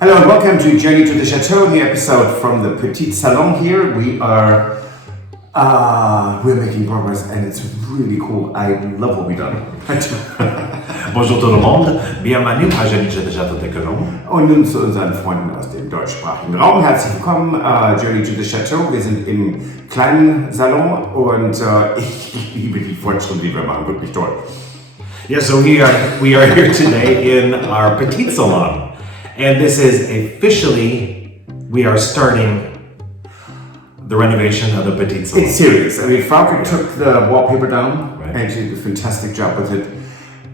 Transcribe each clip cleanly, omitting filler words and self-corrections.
Hello and welcome to Journey to the Chateau, the episode from the Petit Salon here. We're making progress and it's really cool. I love what we've done. Bonjour tout le monde, bienvenue à Journey to the Château de Colombe. Und nun zu unseren Freunden aus dem deutschsprachigen Raum. Herzlich willkommen, Journey to the Château. Wir sind im kleinen Salon und ich liebe die Fortschritte, die wir machen. Wirklich toll. Yeah, so we are here today in our Petit Salon. And this is officially, we are starting the renovation of the Petit Salon. It's serious. I mean, Frauke took the wallpaper down Right. and she did a fantastic job with it.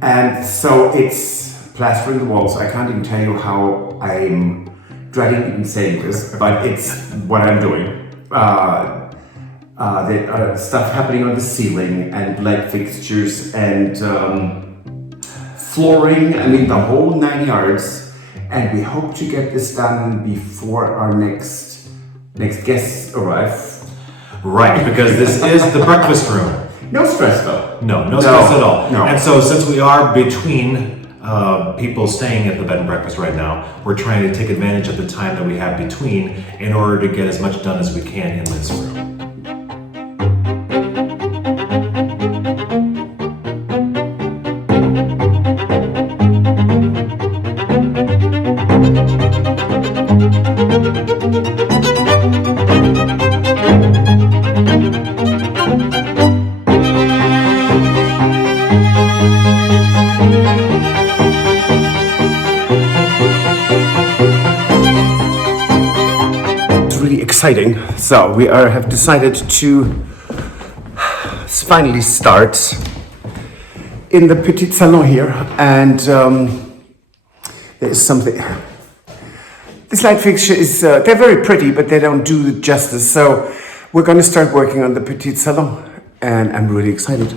And so it's plastering the walls. I can't even tell you how I'm dreading even saying this, but it's what I'm doing. The stuff happening on the ceiling and light fixtures and flooring. I mean, the whole 9 yards. And we hope to get this done before our next guests arrive. Right, because this is the breakfast room. No stress though. No stress at all. No. And so since we are between people staying at the bed and breakfast right now, we're trying to take advantage of the time that we have between in order to get as much done as we can in this room. Exciting. So we have decided to finally start in the Petit Salon here, and there's something. This light fixture is, they're very pretty, but they don't do it justice. So we're going to start working on the Petit Salon, and I'm really excited.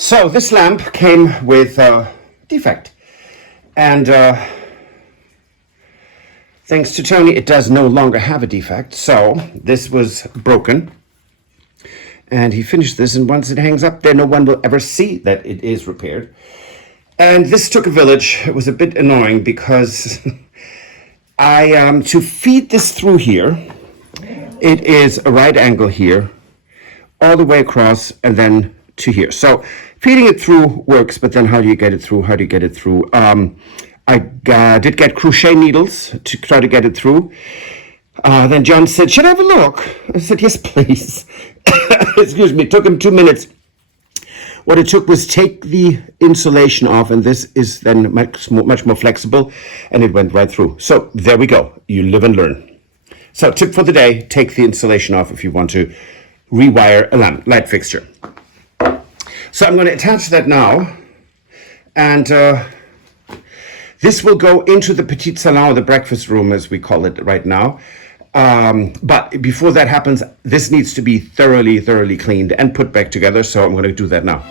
So this lamp came with a defect, and thanks to Tony, it does no longer have a defect. So this was broken, and he finished this, and once it hangs up there, no one will ever see that it is repaired. And this took a village. It was a bit annoying because to feed this through here, it is a right angle here, all the way across, and then to here. So feeding it through works, but then how do you get it through? I did get crochet needles to try to get it through. Then John said, should I have a look? I said, yes, please. Excuse me, it took him 2 minutes. What it took was take the insulation off, and this is then much more flexible, and it went right through. So there we go. You live and learn. So tip for the day, take the insulation off if you want to rewire a light fixture. So I'm going to attach that now, and this will go into the Petit Salon, the breakfast room as we call it right now. But before that happens, this needs to be thoroughly cleaned and put back together, so I'm going to do that now.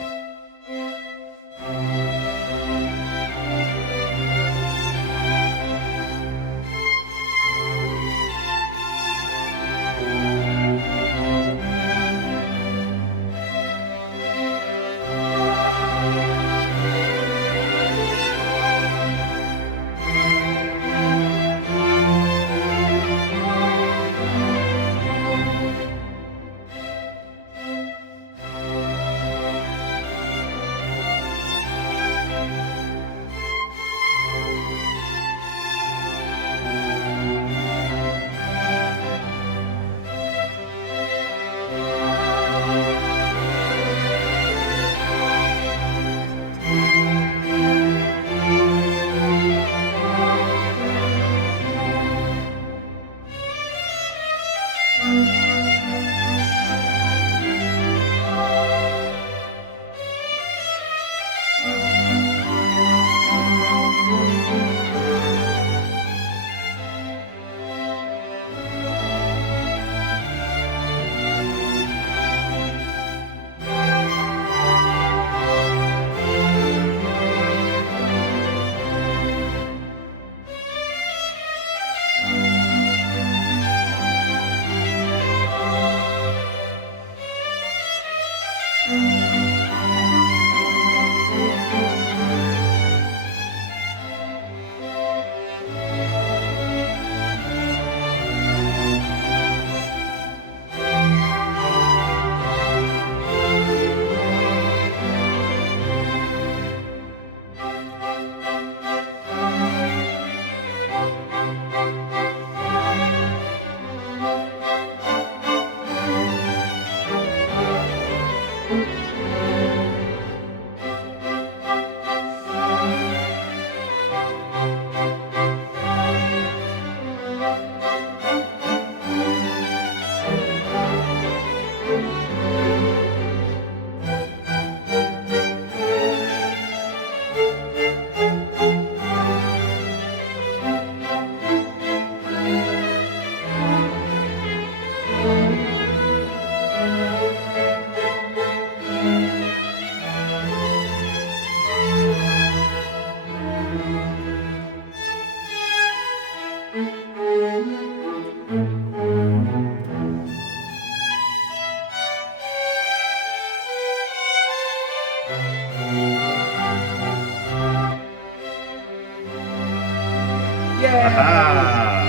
Aha!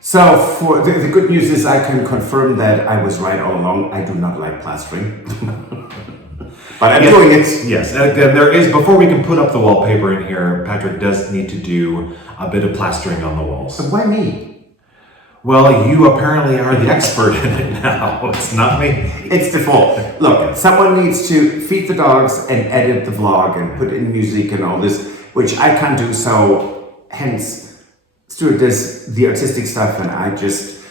So for the good news is I can confirm that I was right all along. I do not like plastering. But I'm doing it. Yes, there is, before we can put up the wallpaper in here, Patrick does need to do a bit of plastering on the walls. But why me? Well, you apparently are the expert in it now. It's not me. It's default. Look, someone needs to feed the dogs and edit the vlog and put in music and all this, which I can't do, so hence Stuart does the artistic stuff and I just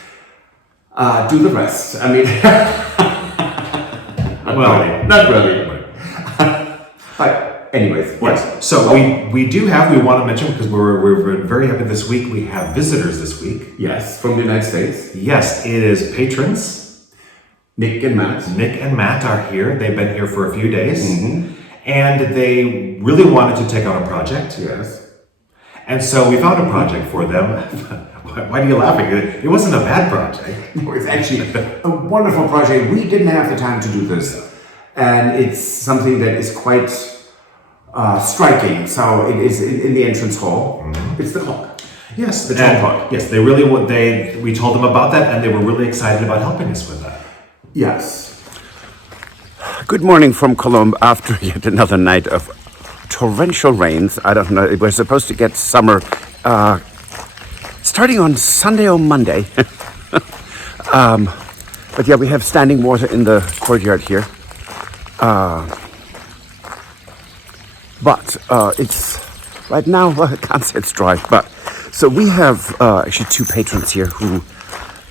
do the rest. I mean, well, not really. But anyways, what? Yes. So we want to mention, because we're very happy this week, we have visitors this week. Yes, from the United States. Yes, it is patrons. Nick and Matt are here. They've been here for a few days. And they really wanted to take on a project. Yes. And so we found a project for them. Why are you laughing? It wasn't a bad project. No, it's actually a wonderful project. We didn't have the time to do this. And it's something that is quite striking. So it is in the entrance hall. It's the clock. Yes, the tall clock. Yes, we told them about that, and they were really excited about helping us with that. Yes. Good morning from Cologne after yet another night of torrential rains. I don't know, we're supposed to get summer starting on Sunday or Monday. But yeah, we have standing water in the courtyard here. But it's right now, well, I can't say it's dry, but so we have actually two patrons here who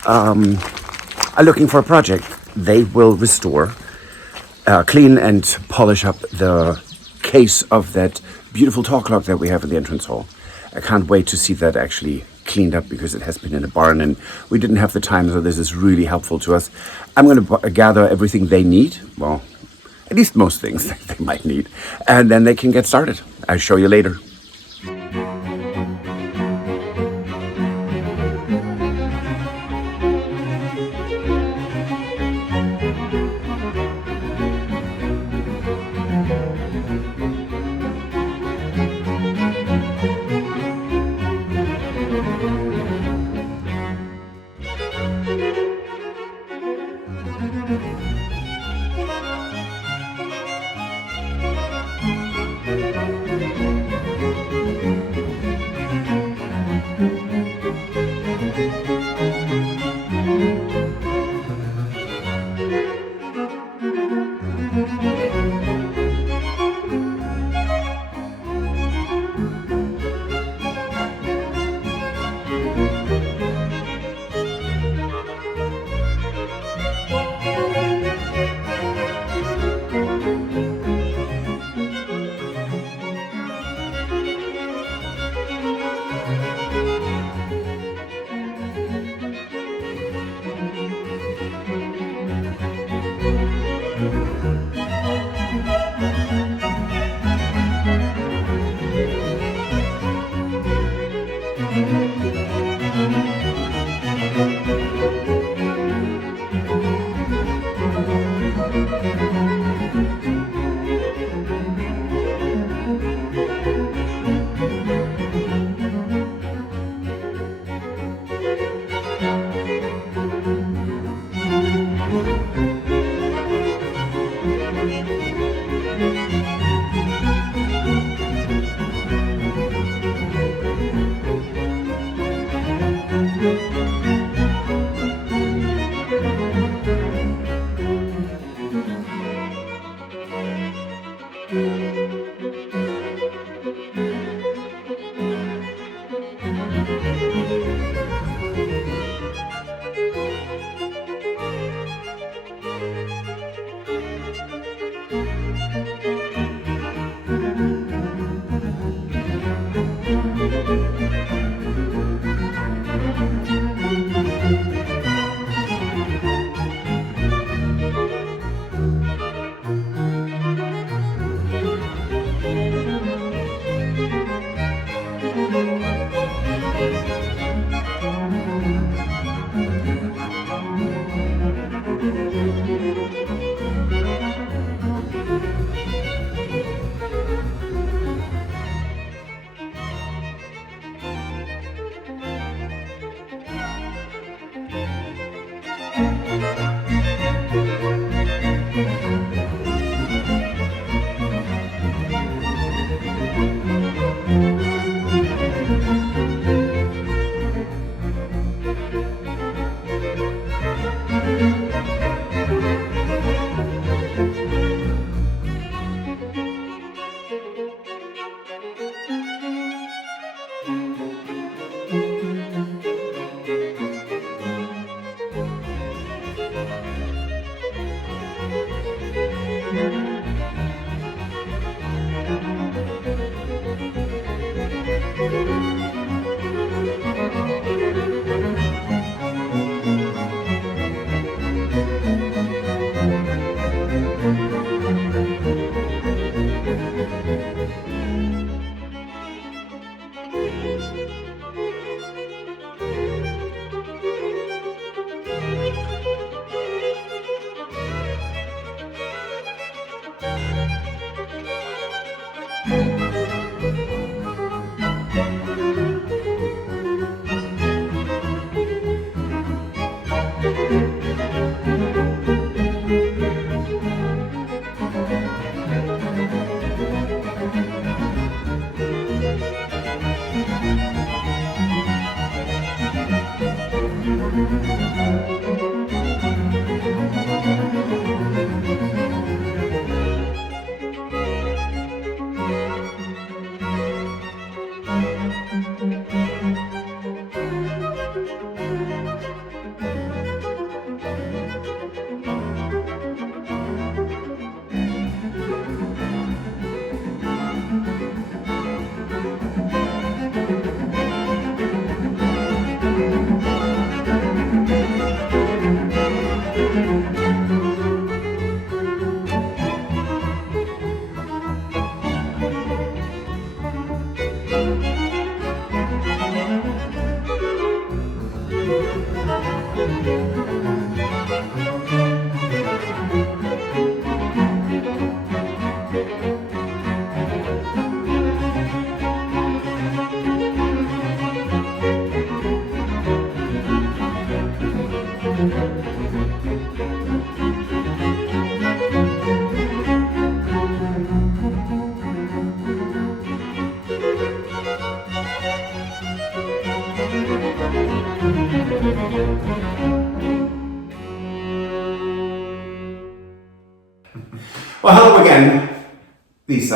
are looking for a project. They will restore, clean and polish up the case of that beautiful tall clock that we have in the entrance hall. I can't wait to see that actually cleaned up because it has been in a barn and we didn't have the time, so this is really helpful to us. I'm going to gather everything they need, well, at least most things they might need, and then they can get started. I'll show you later.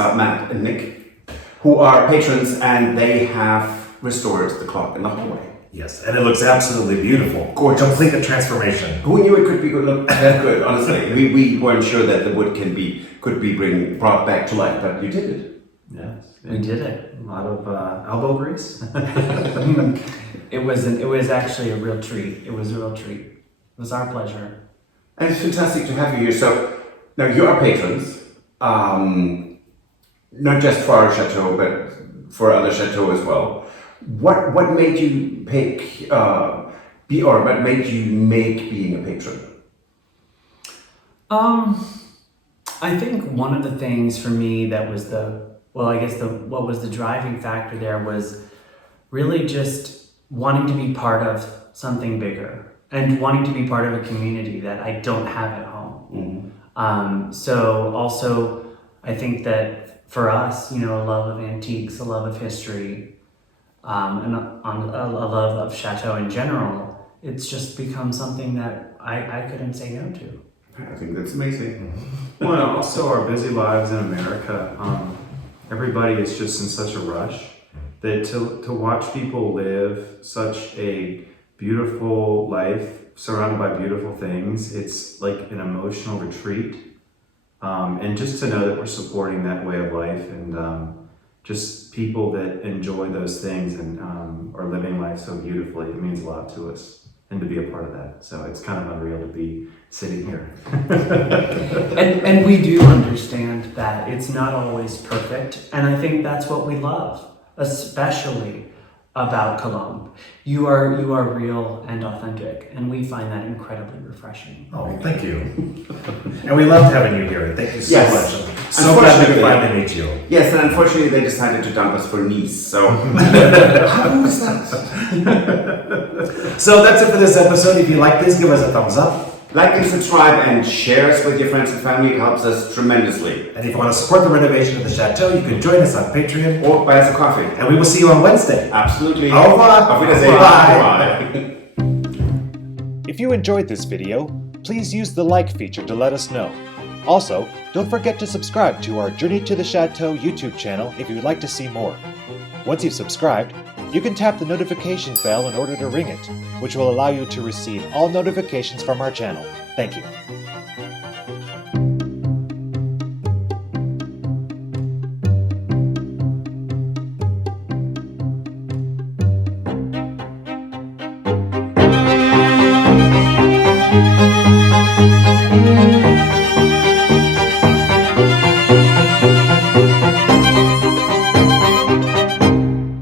are Matt and Nick, who are patrons, and they have restored the clock in the hallway. Yes, and it looks absolutely beautiful. Gorgeous. Complete the transformation. Who knew it could be good? Look that good, honestly. We weren't sure that the wood could be brought back to life, but you did it. Yes, we did it. A lot of elbow grease. It was actually a real treat. It was a real treat. It was our pleasure. And it's fantastic to have you here. So now you are patrons, not just for our chateau, but for other chateaux as well. What made you pick what made you make being a patron? I think one of the things for me that was what was the driving factor there was really just wanting to be part of something bigger and wanting to be part of a community that I don't have at home. Mm-hmm. So also, I think that for us, a love of antiques, a love of history, and a love of Chateau in general, it's just become something that I couldn't say no to. I think that's amazing. Well, and also our busy lives in America, everybody is just in such a rush that to watch people live such a beautiful life surrounded by beautiful things, it's like an emotional retreat. And just to know that we're supporting that way of life and just people that enjoy those things and are living life so beautifully, it means a lot to us and to be a part of that. So it's kind of unreal to be sitting here. and we do understand that it's not always perfect, and I think that's what we love, especially about Cologne. You are real and authentic, and we find that incredibly refreshing. Oh, thank you. And we loved having you here. Thank you so Yes. much. I'm so glad we could finally meet you. Yes, and unfortunately they decided to dump us for Nice, so how was that? So that's it for this episode. If you like this, give us a thumbs up. Like and subscribe and share us with your friends and family. It helps us tremendously. And if you want to support the renovation of the Chateau, you can join us on Patreon. Or buy us a coffee. And we will see you on Wednesday. Absolutely. Au revoir. Auf Wiedersehen. Bye. Bye. If you enjoyed this video, please use the like feature to let us know. Also, don't forget to subscribe to our Journey to the Chateau YouTube channel if you would like to see more. Once you've subscribed, you can tap the notification bell in order to ring it, which will allow you to receive all notifications from our channel. Thank you.